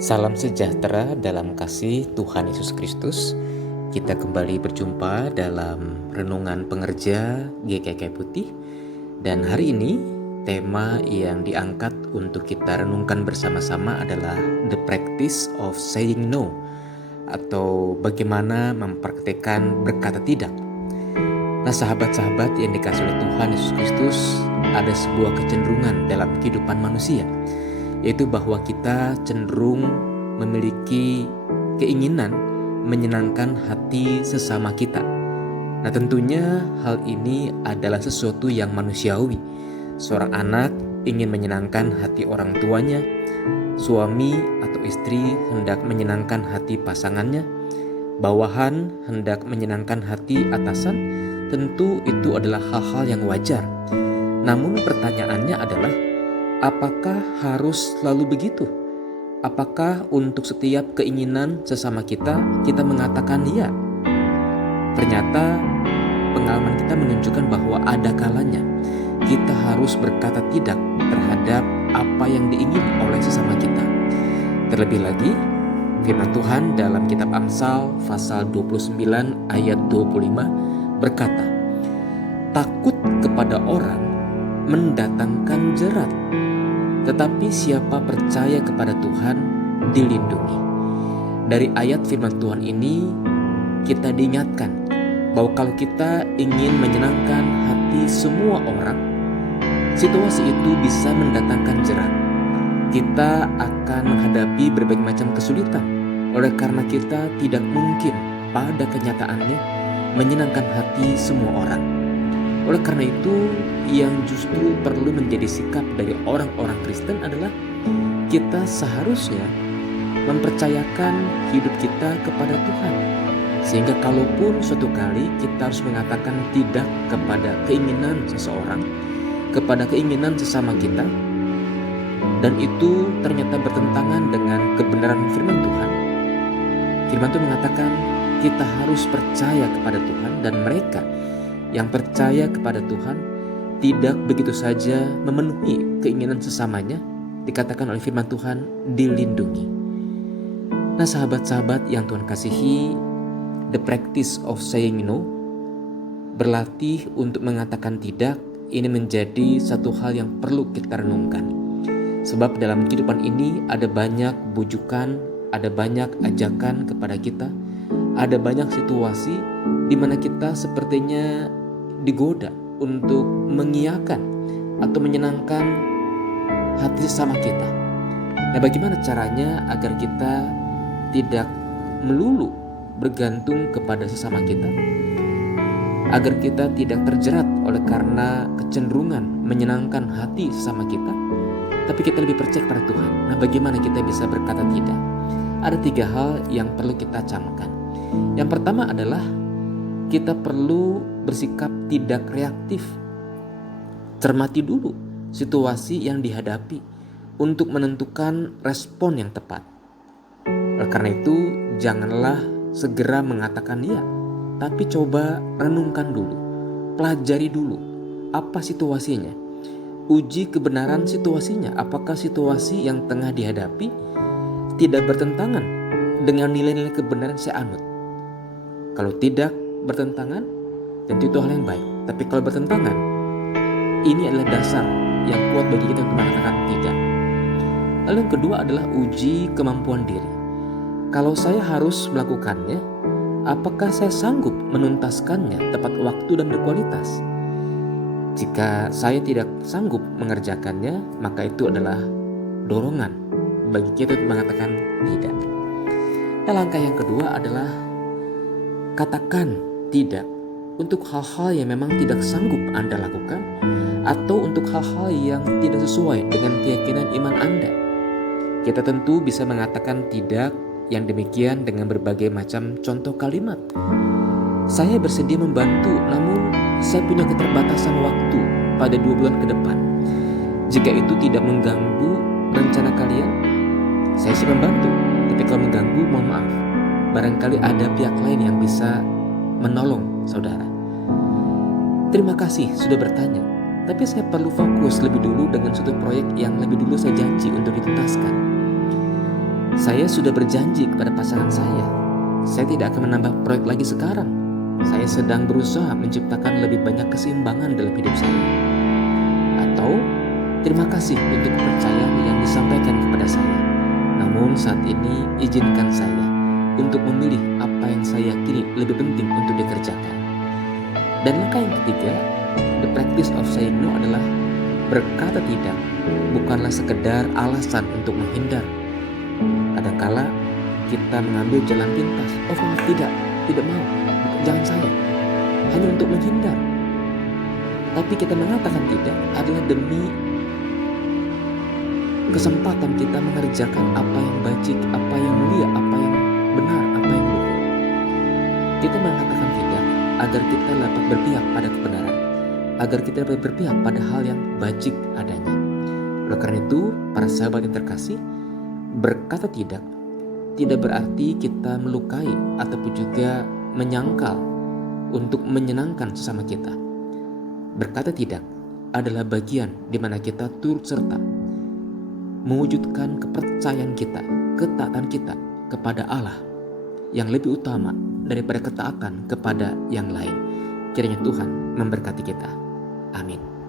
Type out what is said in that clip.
Salam sejahtera dalam kasih Tuhan Yesus Kristus. Kita kembali berjumpa dalam Renungan Pengerja GKK Putih. Dan hari ini tema yang diangkat untuk kita renungkan bersama-sama adalah The Practice of Saying No, atau bagaimana mempraktekkan berkata tidak. Nah, sahabat-sahabat yang dikasihi oleh Tuhan Yesus Kristus, ada sebuah kecenderungan dalam kehidupan manusia, yaitu bahwa kita cenderung memiliki keinginan menyenangkan hati sesama kita. Nah, tentunya hal ini adalah sesuatu yang manusiawi. Seorang anak ingin menyenangkan hati orang tuanya, suami atau istri hendak menyenangkan hati pasangannya, bawahan hendak menyenangkan hati atasan. Tentu itu adalah hal-hal yang wajar. Namun pertanyaannya adalah, apakah harus selalu begitu? Apakah untuk setiap keinginan sesama kita mengatakan ya? Ternyata pengalaman kita menunjukkan bahwa ada kalanya kita harus berkata tidak terhadap apa yang diingini oleh sesama kita. Terlebih lagi, firman Tuhan dalam kitab Amsal pasal 29 ayat 25 berkata, "Takut kepada orang mendatangkan jerat, tetapi siapa percaya kepada Tuhan dilindungi." Dari ayat firman Tuhan ini kita diingatkan bahwa kalau kita ingin menyenangkan hati semua orang, situasi itu bisa mendatangkan jerat. Kita akan menghadapi berbagai macam kesulitan oleh karena kita tidak mungkin pada kenyataannya menyenangkan hati semua orang. Oleh karena itu, yang justru perlu menjadi sikap dari orang-orang Kristen adalah kita seharusnya mempercayakan hidup kita kepada Tuhan. Sehingga kalaupun suatu kali kita harus mengatakan tidak kepada keinginan seseorang, kepada keinginan sesama kita, dan itu ternyata bertentangan dengan kebenaran firman Tuhan. Firman Tuhan mengatakan kita harus percaya kepada Tuhan, dan mereka yang percaya kepada Tuhan tidak begitu saja memenuhi keinginan sesamanya, dikatakan oleh firman Tuhan dilindungi. Nah, sahabat-sahabat yang Tuhan kasihi, the practice of saying no, berlatih untuk mengatakan tidak, ini menjadi satu hal yang perlu kita renungkan. Sebab dalam kehidupan ini ada banyak bujukan, ada banyak ajakan kepada kita, ada banyak situasi di mana kita sepertinya digoda untuk mengiyakan atau menyenangkan hati sesama kita. Nah, bagaimana caranya agar kita tidak melulu bergantung kepada sesama kita? Agar kita tidak terjerat oleh karena kecenderungan menyenangkan hati sesama kita, tapi kita lebih percaya kepada Tuhan. Nah, bagaimana kita bisa berkata tidak? Ada 3 hal yang perlu kita camkan. Yang pertama adalah kita perlu bersikap tidak reaktif. Cermati dulu situasi yang dihadapi untuk menentukan respon yang tepat. Oleh karena itu, janganlah segera mengatakan ya, tapi coba renungkan dulu, pelajari dulu apa situasinya, uji kebenaran situasinya. Apakah situasi yang tengah dihadapi tidak bertentangan dengan nilai-nilai kebenaran saya anut? Kalau tidak bertentangan, tentu itu hal yang baik. Tapi kalau bertentangan, ini adalah dasar yang kuat bagi kita untuk mengatakan tidak. Lalu yang kedua adalah uji kemampuan diri. Kalau saya harus melakukannya, apakah saya sanggup menuntaskannya tepat waktu dan berkualitas? Jika saya tidak sanggup mengerjakannya, maka itu adalah dorongan bagi kita untuk mengatakan tidak. Nah, langkah yang kedua adalah katakan tidak untuk hal-hal yang memang tidak sanggup Anda lakukan, atau untuk hal-hal yang tidak sesuai dengan keyakinan iman Anda. Kita tentu bisa mengatakan tidak yang demikian dengan berbagai macam contoh kalimat. Saya bersedia membantu, namun saya punya keterbatasan waktu pada 2 bulan ke depan. Jika itu tidak mengganggu rencana kalian, saya siap membantu. Tapi kalau mengganggu, mohon maaf. Barangkali ada pihak lain yang bisa menolong saudara. Terima kasih sudah bertanya, tapi saya perlu fokus lebih dulu dengan suatu proyek yang lebih dulu saya janji untuk dituntaskan. Saya sudah berjanji kepada pasangan saya tidak akan menambah proyek lagi sekarang. Saya sedang berusaha menciptakan lebih banyak keseimbangan dalam hidup saya. Atau, terima kasih untuk kepercayaan yang disampaikan kepada saya. Namun saat ini izinkan saya untuk memilih apa yang saya yakini lebih penting untuk dikerjakan. Dan langkah yang ketiga, the practice of saying no adalah berkata tidak bukanlah sekedar alasan untuk menghindar. Kadangkala kita mengambil jalan pintas. Oh tidak mau, jangan saya. Hanya untuk menghindar. Tapi kita mengatakan tidak adalah demi kesempatan kita mengerjakan apa yang baik, apa yang mulia, apa yang benar, apa yang luhur. Kita mengatakan tidak agar kita dapat berpihak pada kebenaran, agar kita dapat berpihak pada hal yang baik adanya. Oleh karena itu, para sahabat yang terkasih, berkata tidak berarti kita melukai ataupun juga menyangkal untuk menyenangkan sesama kita. Berkata tidak adalah bagian di mana kita turut serta mewujudkan kepercayaan kita, ketaatan kita kepada Allah yang lebih utama daripada ketaatan kepada yang lain. Kiranya Tuhan memberkati kita. Amin.